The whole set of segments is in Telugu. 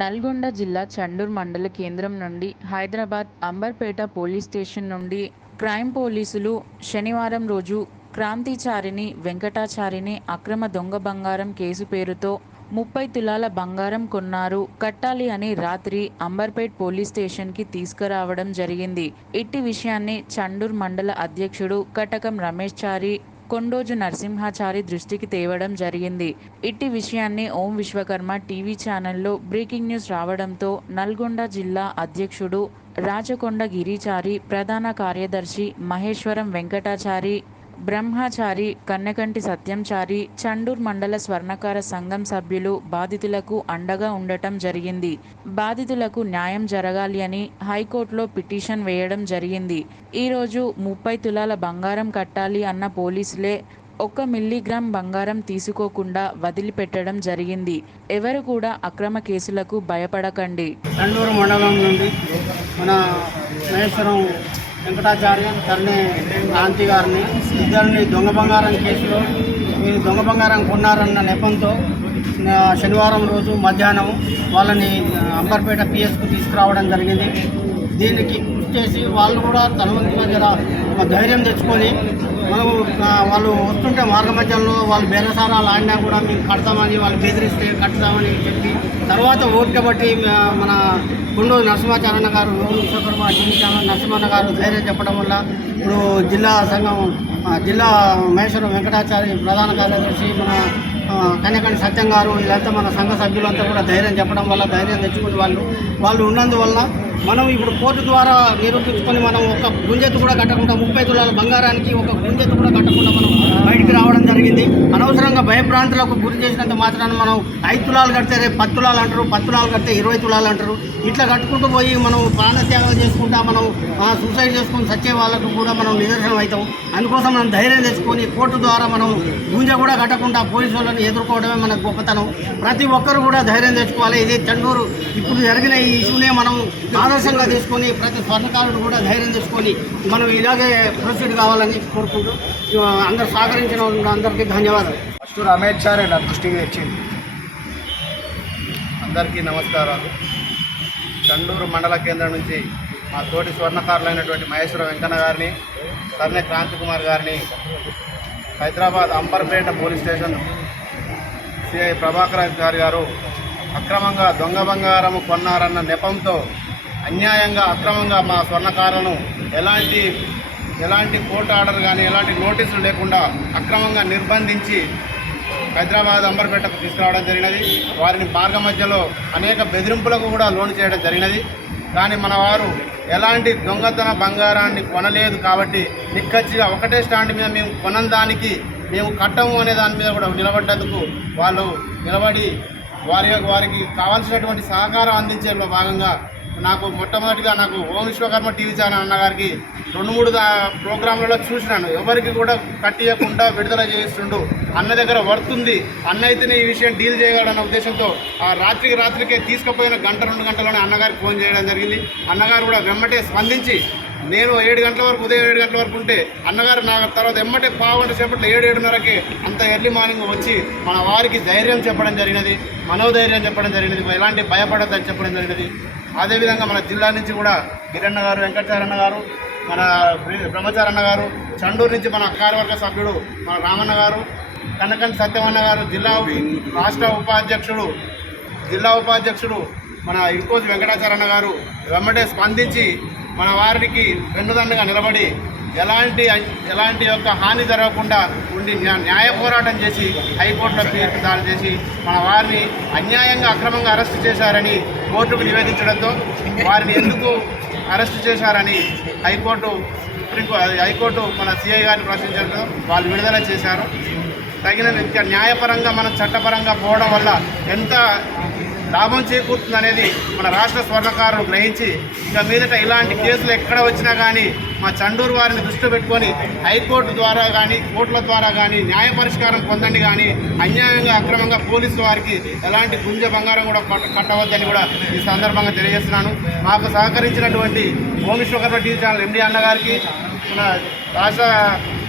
నల్గొండ జిల్లా చండూర్ మండల కేంద్రం నుండి హైదరాబాద్ అంబర్పేట పోలీస్ స్టేషన్ నుండి క్రైమ్ పోలీసులు శనివారం రోజు క్రాంతిచారిని వెంకటాచారిని అక్రమ దొంగ బంగారం కేసు పేరుతో ముప్పై తులాల బంగారం కొన్నారు. కట్టాలి అని రాత్రి అంబర్పేట్ పోలీస్ స్టేషన్కి తీసుకురావడం జరిగింది. ఇట్టి విషయాన్ని చండూర్ మండల అధ్యక్షుడు కటకం రమేష్ చారి కొండోజు నరసింహాచారి దృష్టికి తేవడం జరిగింది. ఇట్టి విషయాన్ని ఓం విశ్వకర్మ టీవీ ఛానల్లో బ్రేకింగ్ న్యూస్ రావడంతో నల్గొండ జిల్లా అధ్యక్షుడు రాచకొండ గిరిచారి ప్రధాన కార్యదర్శి మహేశ్వరం వెంకటాచారి బ్రహ్మచారి కన్నెకంటి సత్యంచారి చండూర్ మండల స్వర్ణకార సంఘం సభ్యులు బాధితులకు అండగా ఉండటం జరిగింది. బాధితులకు న్యాయం జరగాలి అని హైకోర్టులో పిటిషన్ వేయడం జరిగింది. ఈరోజు ముప్పై తులాల బంగారం కట్టాలి అన్న పోలీసులే ఒక్క మిల్లీగ్రామ్ బంగారం తీసుకోకుండా వదిలిపెట్టడం జరిగింది. ఎవరు కూడా అక్రమ కేసులకు భయపడకండి. మండలం నుండి మన మహేశ్వరం వెంకటాచార్య కర్ణే కాంతి గారిని ఇద్దరిని దొంగ బంగారం కేసులో మీరు దొంగ బంగారం కొన్నారన్న నెపంతో శనివారం రోజు మధ్యాహ్నం వాళ్ళని అంబర్పేట పిఎస్కు తీసుకురావడం జరిగింది. దీనికి కృషి చేసి వాళ్ళు కూడా తన వంతుగా జర ఒక ధైర్యం తెచ్చుకొని మనము వాళ్ళు వస్తుంటే మార్గ మధ్యంలో వాళ్ళు బేరసారాలు ఆడినా కూడా మేము కడతామని వాళ్ళు బెదిరిస్తే కడతామని చెప్పి తర్వాత ఓపిక బట్టి మన గుండూ నరసింహాచారణ గారు విశ్వకర్మ నరసింహన్న గారు ధైర్యం చెప్పడం వల్ల ఇప్పుడు జిల్లా సంఘం జిల్లా మహేశ్వరం వెంకటాచారి ప్రధాన కార్యదర్శి మన కన్యకండి సత్యం గారు వీళ్ళంతా మన సంఘ సభ్యులంతా కూడా ధైర్యం చెప్పడం వల్ల ధైర్యం తెచ్చుకుని వాళ్ళు. వాళ్ళు ఉన్నందువల్ల మనం ఇప్పుడు కోర్టు ద్వారా నిరూపించుకొని మనం ఒక గుంజెత్తు కూడా కట్టకుండా ముప్పై తులాల బంగారానికి ఒక గుంజెత్తు కూడా కట్టకుండా మనం బయటికి రావడం జరిగింది. అనవసరంగా భయభ్రాంతులకు గురి చేసినంత మాత్రాన మనం ఐదు తులాలు కడితే రేపు పది తులాలు అంటారు పది తులాలు కడితే ఇరవై తులాలు అంటారు. ఇట్లా కట్టుకుంటూ పోయి మనం ప్రాణత్యాగాలు చేసుకుంటా మనం సూసైడ్ చేసుకుని సచ్చే వాళ్ళకు కూడా మనం నిదర్శనం అవుతాం. అందుకోసం మనం ధైర్యం తెచ్చుకొని కోర్టు ద్వారా మనం గుంజ కూడా కట్టకుండా పోలీసు వాళ్ళని ఎదుర్కోవడమే మన గొప్పతనం. ప్రతి ఒక్కరు కూడా ధైర్యం తెచ్చుకోవాలి. ఇది చెండూరు ఇప్పుడు జరిగిన ఈ ఇష్యూనే మనం ఆదర్శంగా తీసుకొని ప్రతి స్వర్ణకారుడు కూడా ధైర్యం తెచ్చుకొని మనం ఇలాగే ప్రొసీడ్ కావాలని కోరుకుంటూ అందరు సహకరించిన అందరికీ ధన్యవాదాలు. ఫస్ట్ రమేష్ సార్ నా దృష్టికి తెచ్చింది. అందరికీ నమస్కారాలు. చండూరు మండల కేంద్రం నుంచి మా తోటి స్వర్ణకారులైనటువంటి మహేశ్వర వెంకన్న గారిని సర్నే క్రాంతి కుమార్ గారిని Hyderabad Amberpet police station CI Prabhakar గారి గారు అక్రమంగా దొంగ బంగారం కొన్నారన్న నెపంతో అన్యాయంగా అక్రమంగా మా స్వర్ణకారులను ఎలాంటి ఎలాంటి కోర్టు ఆర్డర్ కానీ ఎలాంటి నోటీసులు లేకుండా అక్రమంగా నిర్బంధించి హైదరాబాద్ అంబర్పేటకు తీసుకురావడం జరిగినది. వారిని మార్గ మధ్యలో అనేక బెదిరింపులకు కూడా లోను చేయడం జరిగినది. కానీ మన వారు ఎలాంటి దొంగతన బంగారాన్ని కొనలేదు కాబట్టి నిక్కచ్చిగా ఒకటే స్టాండ్ మీద మేము కొనని దానికి మేము కట్టము అనే దాని మీద కూడా నిలబడ్డందుకు వాళ్ళు నిలబడి వారి వారికి కావాల్సినటువంటి సహకారం అందించేలో భాగంగా నాకు మొట్టమొదటిగా నాకు ఓం విశ్వకర్మ టీవీ ఛానల్ అన్నగారికి రెండు మూడు ప్రోగ్రాంలలో చూసినాను. ఎవరికి కూడా కట్టియకుండా విడుదల చేస్తుండు అన్న దగ్గర వర్తుంది. అన్న అయితేనే ఈ విషయం డీల్ చేయగలన్న ఉద్దేశంతో ఆ రాత్రికి రాత్రికే తీసుకుపోయిన గంట రెండు గంటలోనే అన్నగారికి ఫోన్ చేయడం జరిగింది. అన్నగారు కూడా వెమ్మటే స్పందించి నేను ఏడు గంటల వరకు ఉదయం ఏడు గంటల వరకు ఉంటే అన్నగారు నా తర్వాత ఎమ్మటే పావుగంట సేపట్లో ఏడు ఏడున్నరకి అంత ఎర్లీ మార్నింగ్ వచ్చి మన వారికి ధైర్యం చెప్పడం జరిగినది మనోధైర్యం చెప్పడం జరిగినది ఎలాంటి భయపడద్దని చెప్పడం జరిగినది. అదేవిధంగా మన జిల్లా నుంచి కూడా కిరణ్ గారు వెంకటాచారన్న గారు మన బ్రహ్మచారన్న గారు చండూరు నుంచి మన కార్యవర్గ సభ్యుడు మన రామన్న గారు కనకంటి సత్యమన్న గారు జిల్లా రాష్ట్ర ఉపాధ్యక్షుడు జిల్లా ఉపాధ్యక్షుడు మన ఇంకోజు వెంకటాచారన్న గారు వెంబడే స్పందించి మన వారికి వెన్నుదన్నుగా నిలబడి ఎలాంటి ఎలాంటి యొక్క హాని జరగకుండా ఉండి న్యాయ పోరాటం చేసి హైకోర్టులో తీర్పు దాడి చేసి మన వారిని అన్యాయంగా అక్రమంగా అరెస్ట్ చేశారని కోర్టుకు నివేదించడంతో వారిని ఎందుకు అరెస్ట్ చేశారని high court supreme court high court మన సిఐ గారిని ప్రశ్నించడంతో వాళ్ళు విడుదల చేశారు. తగిన న్యాయపరంగా మనం చట్టపరంగా పోవడం వల్ల ఎంత లాభం చేకూరుతుంది అనేది మన రాష్ట్ర స్వర్ణకారులు గ్రహించి ఇక మీదట ఇలాంటి కేసులు ఎక్కడ వచ్చినా కానీ మా చండూరు వారిని దృష్టిలో పెట్టుకొని హైకోర్టు ద్వారా కానీ కోర్టుల ద్వారా కానీ న్యాయ పరిష్కారం పొందండి కానీ అన్యాయంగా అక్రమంగా పోలీసు వారికి ఎలాంటి గుంజ బంగారం కూడా కట్టవద్దని కూడా ఈ సందర్భంగా తెలియజేస్తున్నాను. మాకు సహకరించినటువంటి ఓం టీవీ ఛానల్ ఎండి అన్న గారికి మన రాష్ట్ర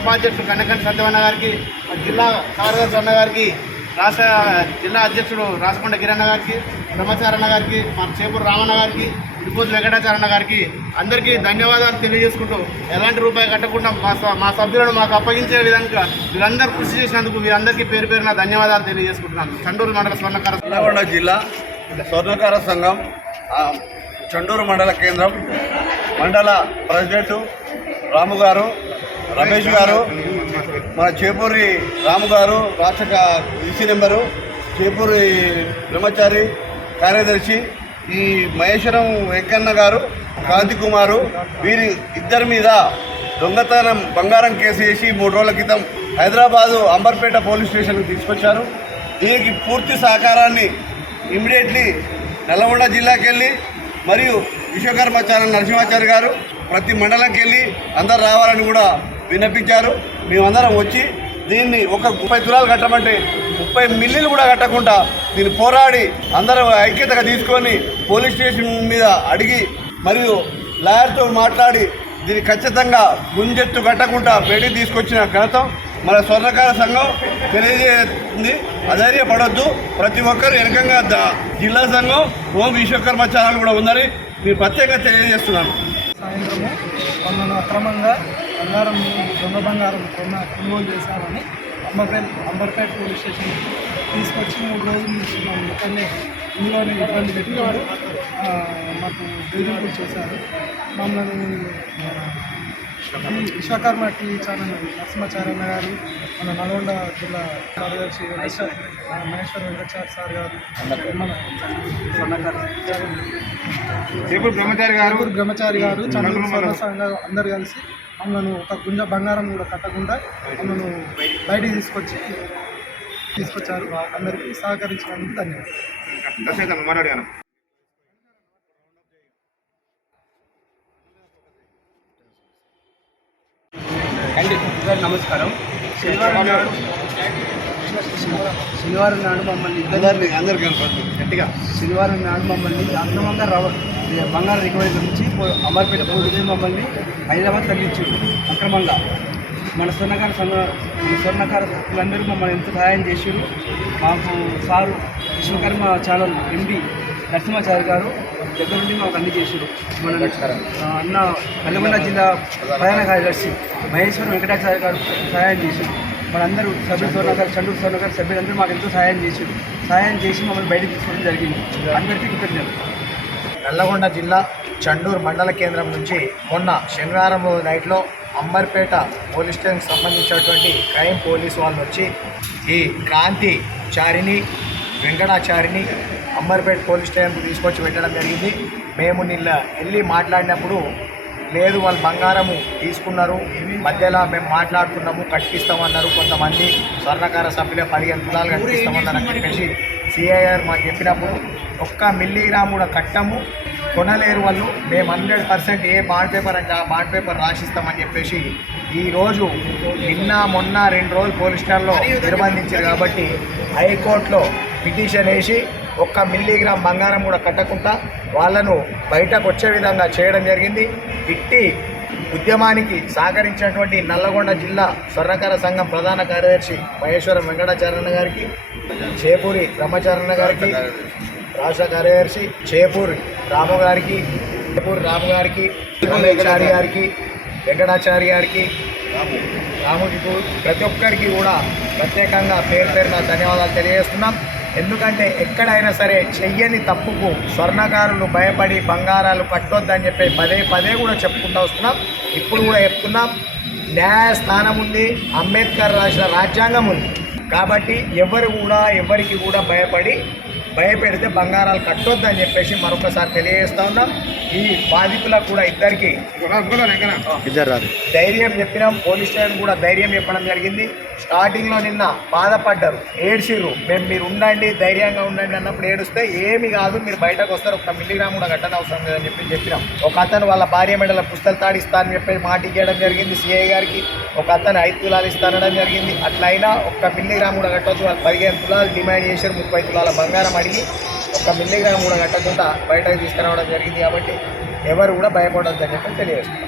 ఉపాధ్యక్షుడు కన్నకంటి సత్యవన్న గారికి జిల్లా కార్యదర్శి అన్న గారికి రాష్ట్ర జిల్లా అధ్యక్షుడు రాసకొండ కిరణ్ గారికి బ్రహ్మచారణ గారికి మా చేపూరు రామన్న గారికి ఇరుపూతి వెంకటాచారణ గారికి అందరికీ ధన్యవాదాలు తెలియజేసుకుంటూ ఎలాంటి రూపాయి కట్టకుండా మా స- మా సభ్యులను మాకు అప్పగించే విధంగా వీరందరూ కృషి చేసినందుకు వీరందరికీ పేరు పేరున ధన్యవాదాలు తెలియజేసుకుంటున్నాను. చండూరు మండల స్వర్ణకార నల్గొండ జిల్లా స్వర్ణకార సంఘం చండూరు మండల కేంద్రం మండల ప్రెసిడెంట్ రాము గారు రమేష్ గారు మన చేపూరి రాము గారు రాష్ట్ర ఈసీ నెంబరు చేపూరి బ్రహ్మచారి కార్యదర్శి ఈ మహేశ్వరం వెంకన్న గారు కాంతి కుమారు వీరి ఇద్దరి మీద దొంగతనం బంగారం కేసు వేసి మూడు రోజుల క్రితం హైదరాబాదు అంబర్పేట పోలీస్ స్టేషన్కి తీసుకొచ్చారు. దీనికి పూర్తి సహకారాన్ని ఇమీడియట్లీ నల్లగొండ జిల్లాకి వెళ్ళి మరియు విశ్వకర్మాచార్య నరసింహాచారి గారు ప్రతి మండలంకి వెళ్ళి అందరు రావాలని కూడా విన్నపించారు. మేమందరం వచ్చి దీన్ని ఒక ముప్పై తులాలు కట్టమంటే ముప్పై మిల్లీలు కూడా కట్టకుండా దీన్ని పోరాడి అందరం ఐక్యతగా తీసుకొని పోలీస్ స్టేషన్ మీద అడిగి మరియు లాయర్తో మాట్లాడి దీన్ని ఖచ్చితంగా గుంజెత్తు కట్టకుండా పెళ్ళి తీసుకొచ్చిన ఘనత మన స్వర్ణకార సంఘం తెలియజేస్తుంది. అధైర్యపడొద్దు. ప్రతి ఒక్కరు వెనకంగా జిల్లా సంఘం ఓం విశ్వకర్మ ఛానల్ కూడా ఉందని మీరు ప్రత్యేకంగా తెలియజేస్తున్నాను. సాయంత్రము అక్రమంగా బంగారం దొంగ బంగారం కొన్న కొనుగోలు చేశామని అంబర్పేట అంబర్పేట పోలీస్ స్టేషన్ తీసుకొచ్చి మూడు రోజుల మమ్మల్ని ఇక్కడనే ఇంట్లోనే ఇబ్బంది పెట్టుకున్నారు ఆ, మాకు బెదిరింపులు చేశారు. మమ్మల్ని విశ్వకర్మ టీవీ ఛానల్ నరసింహాచార్య గారు మన నల్గొండ జిల్లా కార్యదర్శి మహేశ్వర వెంకటాచార్య సార్ గారు మన బ్రహ్మచారి గారు బ్రహ్మచారి గారు సంఘం అందరు కలిసి మమ్మల్ని ఒక గుంజ బంగారం కూడా కట్టకుండా మమ్మల్ని బయటికి తీసుకొచ్చి తీసుకొచ్చారు. అందరికీ సహకరించినందుకు ధన్యవాదాలు. నమస్కారం. శనివారం శనివారం నాడు మమ్మల్ని అందరినీ అందరికీ కనపడుతుంది. గట్టిగా. శనివారం నాడు మమ్మల్ని అక్రమంగా రవ బంగారు రికవరీ నుంచి అమర్పేట పోలీసులు మమ్మల్ని హైదరాబాద్ తరలించారు. అక్రమంగా. మన స్వర్ణకార సంఘ మన స్వర్ణకార అందరూ మమ్మల్ని ఎంత సహాయం చేశారు మాకు sir Vishwakarma channel MD Narasimhachari గారు దగ్గర నుండి మాకు అన్ని చేశారు మన అన్న నల్గొండ జిల్లా ప్రధాన కార్యదర్శి మహేశ్వర వెంకటాచార్య గారు సహాయం చేశారు మనందరూ సభ్యులు సోనగర్ చండూరు సోనగర్ సభ్యులందరూ మాకు ఎంతో సహాయం చేశారు. సహాయం చేసి మమ్మల్ని బయటకు తీసుకోవడం జరిగింది. అందరికీ కృతజ్ఞతలు. నల్లగొండ జిల్లా చండూరు మండల కేంద్రం నుంచి మొన్న శనివారం రోజు నైట్లో అంబర్పేట పోలీస్ స్టేషన్కి సంబంధించినటువంటి క్రైమ్ పోలీస్ వాళ్ళు వచ్చి ఈ క్రాంతి చారిని వెంకటాచారిని అంబర్పేట పోలీస్ స్టేషన్కి తీసుకొచ్చి పెట్టడం జరిగింది. మేము నిన్న వెళ్ళి మాట్లాడినప్పుడు లేదు వాళ్ళు బంగారము తీసుకున్నారు. మధ్యలో మేము మాట్లాడుకున్నాము కట్టిస్తామన్నారు కొంతమంది. స్వర్ణకార సభ్యులే పదిహేను తులాలు కట్టిస్తామన్నారు అని చెప్పేసి సిఐఆర్ మాకు చెప్పినప్పుడు ఒక్క మిల్లీగ్రామ్ కూడా కట్టము కొనలేరు వాళ్ళు. మేము hundred percent a bond paper అంటే ఆ బాండ్ పేపర్ రాసిస్తామని చెప్పేసి ఈరోజు నిన్న మొన్న రెండు రోజులు పోలీస్ స్టేషన్లో నిర్బంధించారు కాబట్టి హైకోర్టులో పిటిషన్ వేసి ఒక్క మిల్లీగ్రామ్ బంగారం కూడా కట్టకుండా వాళ్ళను బయటకు వచ్చే విధంగా చేయడం జరిగింది. ఇట్టి ఉద్యమానికి సహకరించినటువంటి నల్లగొండ జిల్లా స్వర్ణకార సంఘం ప్రధాన కార్యదర్శి మహేశ్వరం వెంకటాచారణ గారికి చేపూరి బ్రహ్మచారణ గారికి రాష్ట్ర కార్యదర్శి చేపూరి రాము గారికి చేపూరి రాము గారికి వెంకటాచారి గారికి వెంకటాచారి గారికి రాముడికి ప్రతి ఒక్కరికి కూడా ప్రత్యేకంగా పేరు పేరున ధన్యవాదాలు తెలియజేస్తున్నాం. ఎందుకంటే ఎక్కడైనా సరే చెయ్యని తప్పుకు స్వర్ణకారులు భయపడి బంగారాలు కట్టొద్దని చెప్పి పదే పదే కూడా చెప్పుకుంటూ వస్తున్నాం. ఇప్పుడు కూడా చెప్తున్నాం. న్యాయస్థానం ఉంది. అంబేద్కర్ రాసిన రాజ్యాంగం ఉంది. కాబట్టి ఎవరు కూడా ఎవరికి కూడా భయపడి భయపెడితే బంగారాలు కట్టొద్దని చెప్పేసి మరొకసారి తెలియజేస్తా ఉన్నాం. ఈ బాధితులకు కూడా ఇద్దరికి ధైర్యం చెప్పినాం. పోలీస్ స్టేషన్ కూడా ధైర్యం చెప్పడం జరిగింది. స్టార్టింగ్లో నిన్న బాధపడ్డారు. ఏడ్చిర్రు. మేము మీరు ఉండండి ధైర్యంగా ఉండండి అన్నప్పుడు ఏడుస్తే ఏమి కాదు మీరు బయటకు వస్తారు. ఒక మిల్లీగ్రామ్ కూడా కట్టని అవసరం లేదని చెప్పి చెప్పినాం. ఒక అతను వాళ్ళ భార్య మెడల పుస్తలు తాడిస్తా అని చెప్పి మాట ఇవ్వడం జరిగింది సిఐ గారికి. ఒక అతను ఐదు తులాలు ఇస్తానడం జరిగింది. అట్లయినా ఒక్క మిల్లీగ్రామ్ కూడా కట్టవచ్చు వాళ్ళు పదిహేను తులాలు డిమాండ్ చేశారు. ముప్పై తులాల బంగారం అడిగి ఒక్క మిల్లీగ్రామ్ కూడా కట్టకుండా బయటకు తీసుకురావడం జరిగింది కాబట్టి ఎవరు కూడా భయపడొద్దని చెప్పి తెలియజేస్తున్నారు.